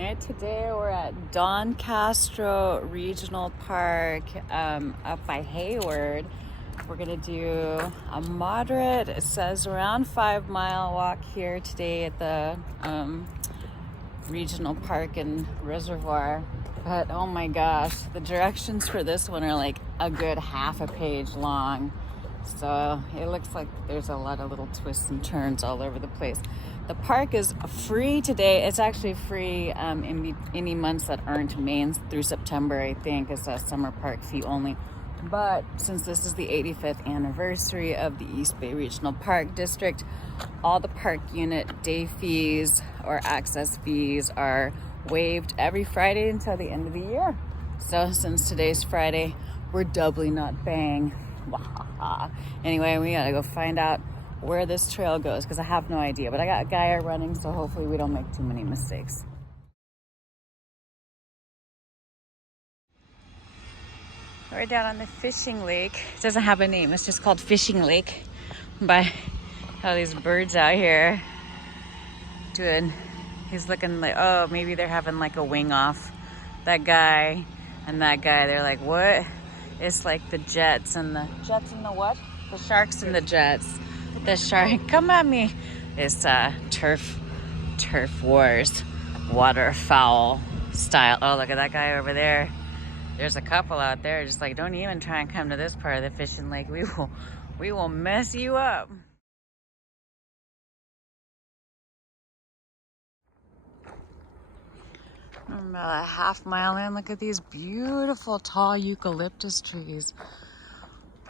And today we're at Don Castro Regional Park up by Hayward. We're gonna do a moderate, it says around 5-mile walk here today at the regional park and reservoir. But oh my gosh, the directions for this one are like a good half a page long. So it looks like there's a lot of little twists and turns all over the place. The park is free today. It's actually free in any months that aren't May through September, I think. It's a summer park fee only. But since this is the 85th anniversary of the East Bay Regional Park District, all the park unit day fees or access fees are waived every Friday until the end of the year. So since today's Friday, we're doubly not paying. Anyway, we gotta go find out where this trail goes because I have no idea, but I got a guy running, so hopefully we don't make too many mistakes. We're down on the fishing lake. It doesn't have a name, it's just called Fishing Lake. By all these birds out here doing, he's looking like, oh, maybe they're having like a wing off. That guy and that guy, they're like, what? It's like the jets and the what? The sharks and the jets. The shark, come at me. It's turf wars, waterfowl style. Oh, look at that guy over there. There's a couple out there just like, don't even try and come to this part of the fishing lake. We will mess you up. I'm about a half-mile in. Look at these beautiful tall eucalyptus trees.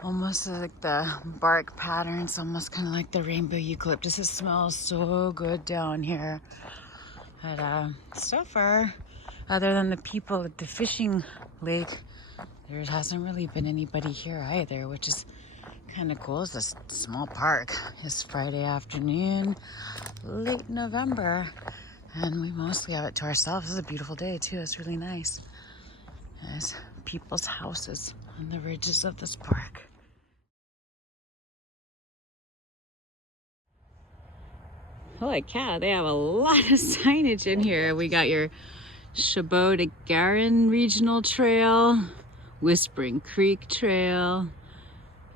Almost like the bark patterns, almost kind of like the rainbow eucalyptus. It smells so good down here. But so far, other than the people at the fishing lake, there hasn't really been anybody here either, which is kind of cool. It's a small park. It's Friday afternoon, late November, and we mostly have it to ourselves. It's a beautiful day too. It's really nice. There's people's houses on the ridges of this park. Holy cow, they have a lot of signage in here. We got your Chabot to Garin Regional Trail, Whispering Creek Trail,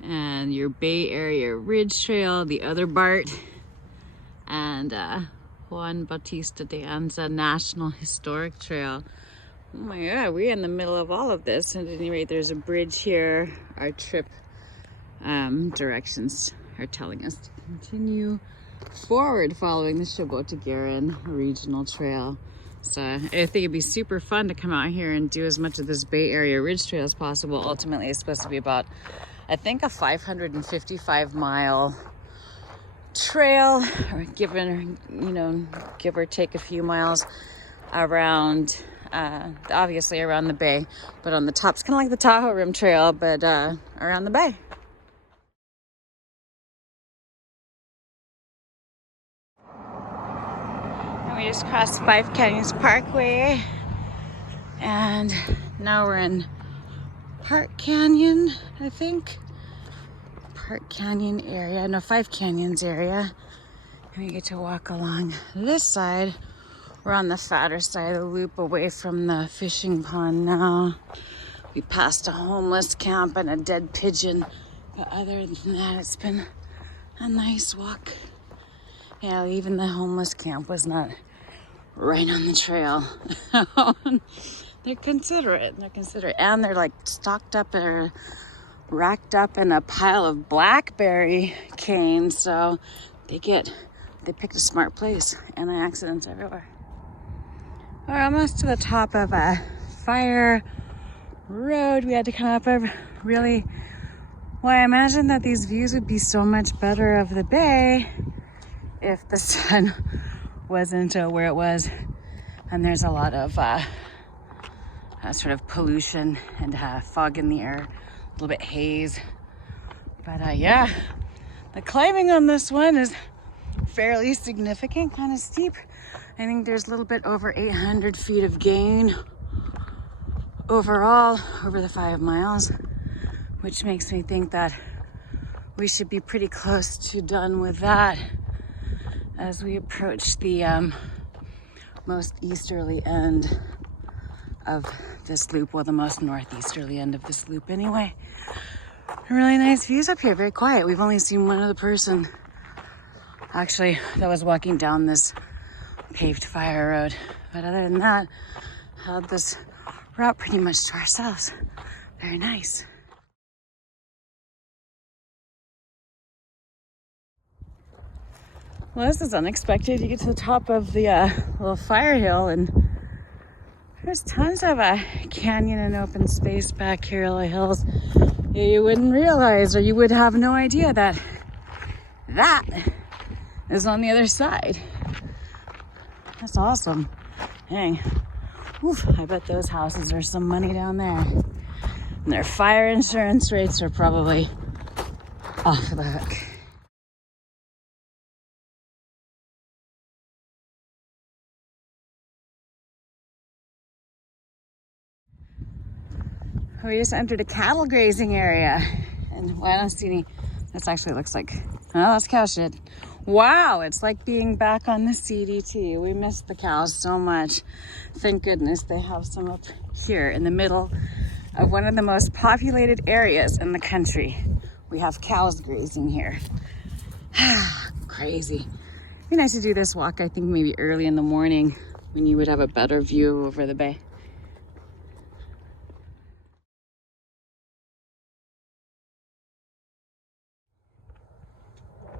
and your Bay Area Ridge Trail, the other BART, and Juan Bautista de Anza National Historic Trail. Oh my God, we're in the middle of all of this. At any rate, there's a bridge here. Our trip directions are telling us to continue forward following the Chabot to Garin Regional Trail. So I think it'd be super fun to come out here and do as much of this Bay Area Ridge Trail as possible. Ultimately, it's supposed to be about, I think, a 555-mile trail, or give or take a few miles around, obviously around the bay, but on the top. It's kind of like the Tahoe Rim Trail, but around the bay. We just crossed Five Canyons Parkway, and now we're in Park Canyon, I think. Park Canyon area, no, Five Canyons area. And we get to walk along this side. We're on the fatter side of the loop, away from the fishing pond now. We passed a homeless camp and a dead pigeon, but other than that, it's been a nice walk. Yeah, even the homeless camp was not right on the trail. They're considerate. And they're like stocked up or racked up in a pile of blackberry canes. So they picked a smart place, and accidents everywhere. We're almost to the top of a fire road. We had to come up a really, well, I imagine that these views would be so much better of the bay if the sun wasn't where it was. And there's a lot of sort of pollution and fog in the air, a little bit haze. But yeah, the climbing on this one is fairly significant, kind of steep. I think there's a little bit over 800 feet of gain overall over the 5 miles, which makes me think that we should be pretty close to done with that as we approach the most easterly end of this loop. Well, the most northeasterly end of this loop anyway. Really nice views up here, very quiet. We've only seen one other person actually that was walking down this paved fire road. But other than that, had this route pretty much to ourselves. Very nice. Well, this is unexpected. You get to the top of the little fire hill and there's tons of canyon and open space back here, little hills. You wouldn't realize, or you would have no idea that that is on the other side. That's awesome. Dang. Oof, I bet those houses are some money down there. And their fire insurance rates are probably off the hook. We just entered a cattle grazing area. And well, I don't see any. This actually looks like, oh, that's cow shit. Wow, it's like being back on the CDT. We missed the cows so much. Thank goodness they have some up here in the middle of one of the most populated areas in the country. We have cows grazing here. Crazy. It'd be nice to do this walk, I think maybe early in the morning when you would have a better view over the bay.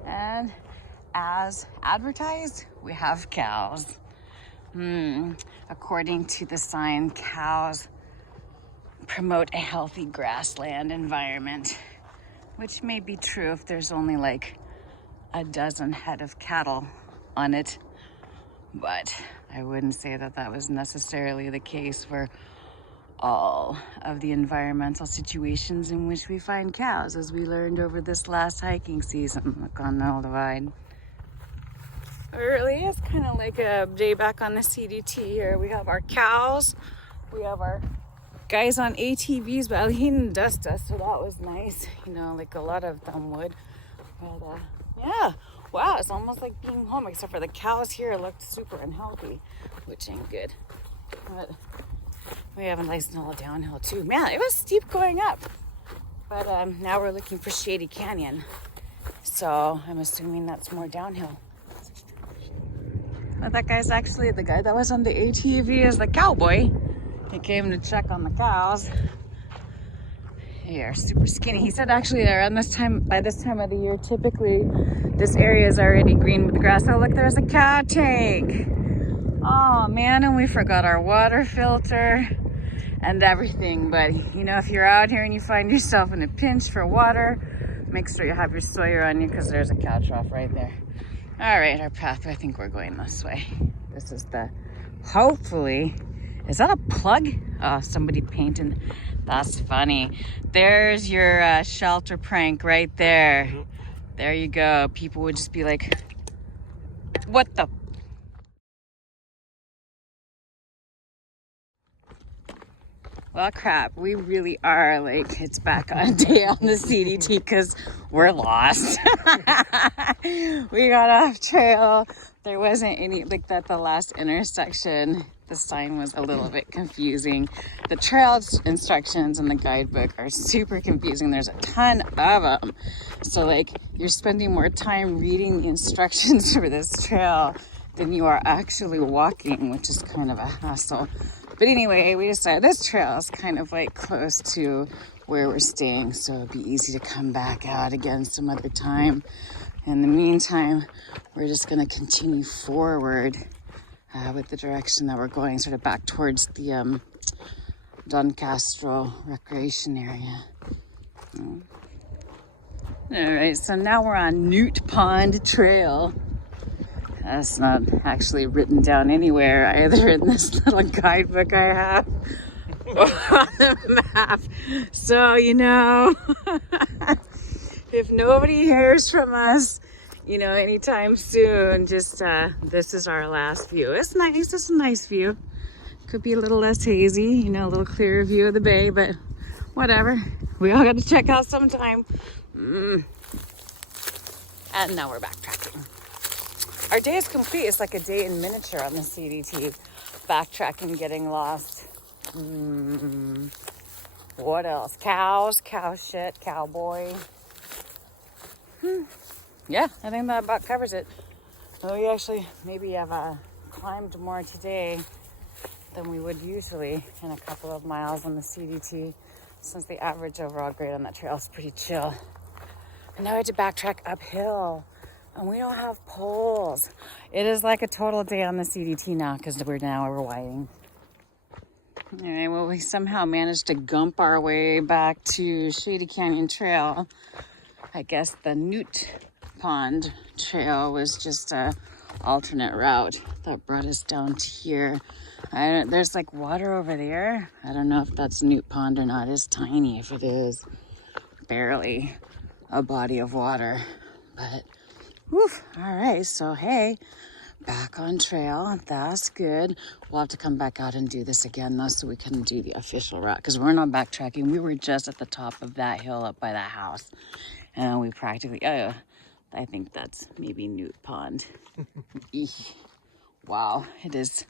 And as advertised, we have cows. According to the sign, cows promote a healthy grassland environment, which may be true if there's only like a dozen head of cattle on it. But I wouldn't say that that was necessarily the case for all of the environmental situations in which we find cows, as we learned over this last hiking season, the Continental Divide. It really is kind of like a day back on the CDT here. We have our cows, we have our guys on ATVs, but he didn't dust us, so that was nice. You know, like a lot of them would. But yeah, wow, it's almost like being home, except for the cows here looked super unhealthy, which ain't good. But we have a nice little downhill too. Man, it was steep going up. But now we're looking for Shady Canyon. So I'm assuming that's more downhill. But that guy's actually the guy that was on the ATV is the cowboy. He came to check on the cows. They are super skinny. He said actually around this time, by this time of the year, typically this area is already green with grass. Oh look, there's a cow tank. Oh man, and we forgot our water filter and everything. But you know, if you're out here and you find yourself in a pinch for water, make sure you have your Sawyer on you because there's a cow trough right there. All right, our path, I think we're going this way. This is the, hopefully, is that a plug? Oh, somebody painted, that's funny. There's your shelter prank right there. There you go. People would just be like, what the? Well, crap, we really are like, it's back on day on the CDT because we're lost. We got off trail. There wasn't any, like at the last intersection, the sign was a little bit confusing. The trail instructions in the guidebook are super confusing. There's a ton of them. So like, you're spending more time reading the instructions for this trail than you are actually walking, which is kind of a hassle. But anyway, we decided this trail is kind of like close to where we're staying, so it'd be easy to come back out again some other time. In the meantime, we're just gonna continue forward with the direction that we're going, sort of back towards the Don Castro recreation area. All right, so now we're on Newt Pond Trail. That's not actually written down anywhere either in this little guidebook I have or on the map. So, you know, if nobody hears from us, you know, anytime soon, just this is our last view. It's nice, it's a nice view. Could be a little less hazy, you know, a little clearer view of the bay, but whatever. We all got to check out sometime. And now we're backtracking. Our day is complete. It's like a day in miniature on the CDT. Backtracking, getting lost. What else? Cows, cow shit, cowboy. Yeah, I think that about covers it. So we actually maybe have climbed more today than we would usually in a couple of miles on the CDT, since the average overall grade on that trail is pretty chill. And now we have to backtrack uphill, and we don't have poles. It is like a total day on the CDT now, because we're whiting. All right, well, we somehow managed to gump our way back to Shady Canyon Trail. I guess the Newt Pond Trail was just a alternate route that brought us down to here. There's like water over there. I don't know if that's Newt Pond or not. It's tiny if it is. Barely a body of water. But, whew, all right. So, hey, back on trail. That's good. We'll have to come back out and do this again, though, so we can do the official route. Because we're not backtracking. We were just at the top of that hill up by that house. And we practically, I think that's maybe Newt Pond. Wow, it is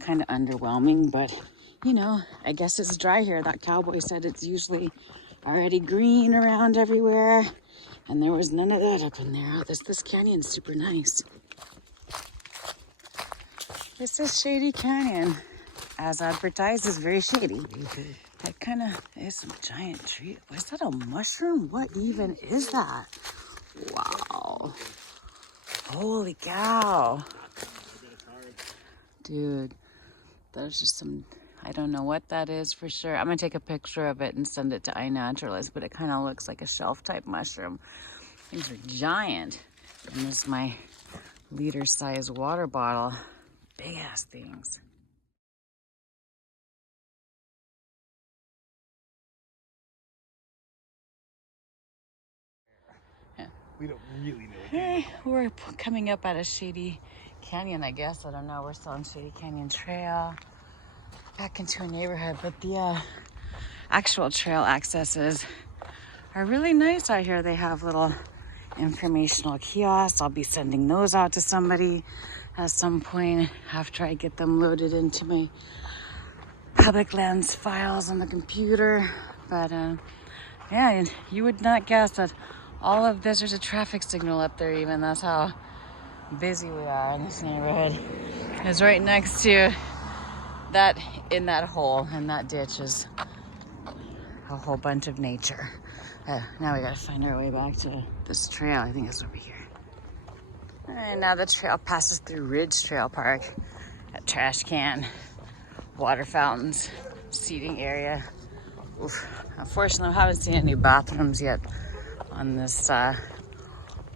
kind of underwhelming, but you know, I guess it's dry here. That cowboy said it's usually already green around everywhere, and there was none of that up in there. This canyon's super nice. This is Shady Canyon, as advertised, is very shady. That kind of is some giant tree. Is that a mushroom? What even is that? Wow. Holy cow. Dude, there's just some, I don't know what that is for sure. I'm gonna take a picture of it and send it to iNaturalist, but it kind of looks like a shelf type mushroom. These are giant. And this is my liter size water bottle. Big ass things. We don't really know. Hey, we're coming up out of Shady Canyon, I guess. I don't know. We're still on Shady Canyon Trail. Back into a neighborhood. But the actual trail accesses are really nice out here. They have little informational kiosks. I'll be sending those out to somebody at some point after I get them loaded into my public lands files on the computer. But yeah, you would not guess that all of this, there's a traffic signal up there even. That's how busy we are in this neighborhood. It's right next to that, in that hole, and that ditch is a whole bunch of nature. Now we gotta find our way back to this trail. I think it's over here. And now the trail passes through Ridge Trail Park, a trash can, water fountains, seating area. Oof. Unfortunately, I haven't seen any bathrooms yet on this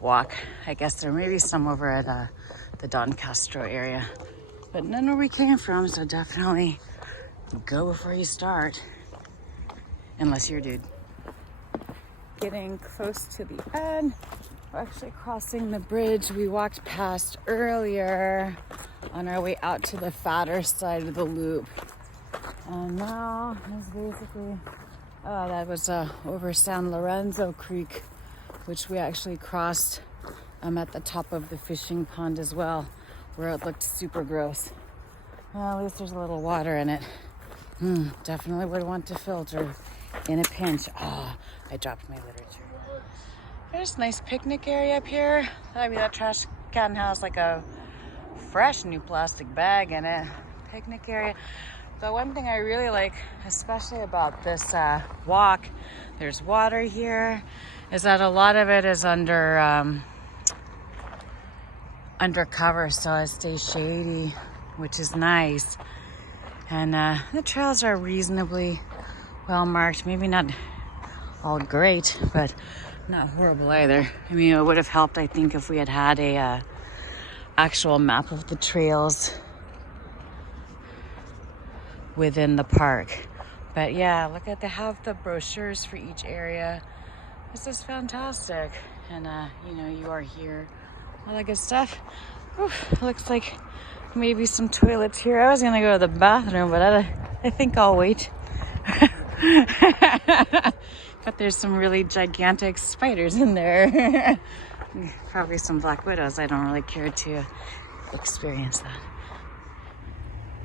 walk. I guess there may be some over at the Don Castro area, but none where we came from, so definitely go before you start, unless you're a dude. Getting close to the end. We're actually crossing the bridge we walked past earlier on our way out to the fatter side of the loop. And now is basically, that was over San Lorenzo Creek, which we actually crossed at the top of the fishing pond as well, where it looked super gross. Well, at least there's a little water in it. Definitely would want to filter in a pinch. I dropped my literature. There's a nice picnic area up here. I mean, that trash can has like a fresh new plastic bag in it. Picnic area. The one thing I really like, especially about this walk, there's water here, is that a lot of it is under cover, so it stays shady, which is nice. And the trails are reasonably well marked. Maybe not all great, but not horrible either. I mean, it would have helped, I think, if we had had a actual map of the trails within the park. But yeah, look at, they have the brochures for each area. This is fantastic. And you know, you are here, all that good stuff. Oof, looks like maybe some toilets here. I was gonna go to the bathroom, but I think I'll wait. But there's some really gigantic spiders in there. Probably some black widows. I don't really care to experience that.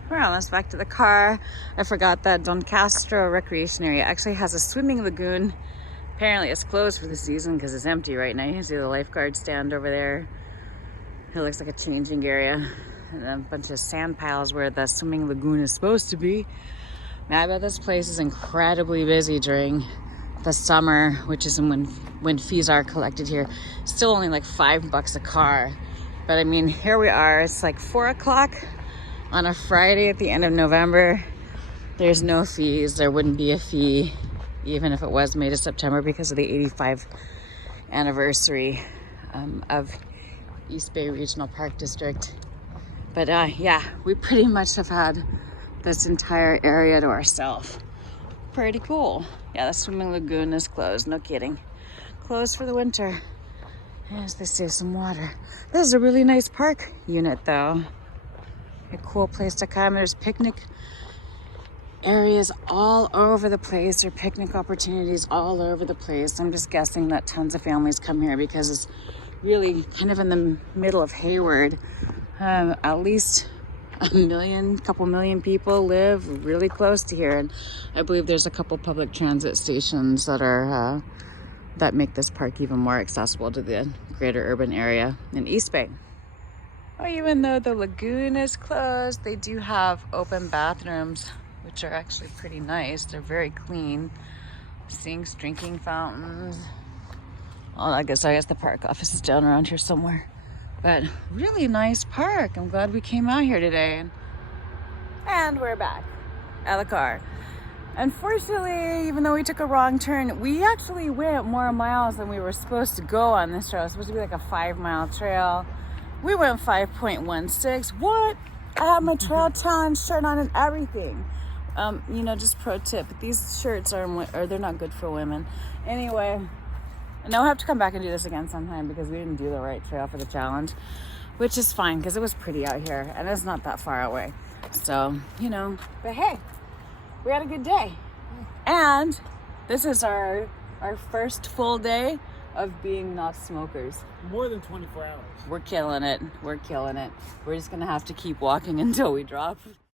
We're almost back to the car. I forgot that Don Castro recreation area actually has a swimming lagoon. Apparently it's closed for the season because it's empty right now. You can see the lifeguard stand over there. It looks like a changing area. And a bunch of sand piles where the swimming lagoon is supposed to be. Now, I bet this place is incredibly busy during the summer, which is when fees are collected here. Still only like $5 a car. But I mean, here we are. It's like 4 o'clock on a Friday at the end of November. There's no fees. There wouldn't be a fee even if it was May to September because of the 85th anniversary of East Bay Regional Park District. But yeah, we pretty much have had this entire area to ourselves. Pretty cool. Yeah, the swimming lagoon is closed, no kidding. Closed for the winter. Yes, they save some water. This is a really nice park unit though. A cool place to come. There's picnic areas all over the place. There are picnic opportunities all over the place. I'm just guessing that tons of families come here because it's really kind of in the middle of Hayward. At least couple million people live really close to here, and I believe there's a couple public transit stations that are that make this park even more accessible to the greater urban area in East Bay. Oh, even though the lagoon is closed, they do have open bathrooms, which are actually pretty nice. They're very clean. Sinks, drinking fountains. Well, I guess the park office is down around here somewhere. But really nice park. I'm glad we came out here today. And we're back at the car. Unfortunately, even though we took a wrong turn, we actually went more miles than we were supposed to go on this trail. It was supposed to be like a 5-mile trail. We went 5.16. What? I have my trail challenge shirt on and everything. You know, just pro tip, these shirts they're not good for women. Anyway, and I'll have to come back and do this again sometime because we didn't do the right trail for the challenge, which is fine because it was pretty out here and it's not that far away. So, you know, but hey, we had a good day. And this is our first full day of being not smokers. More than 24 hours. We're killing it. We're killing it. We're just going to have to keep walking until we drop.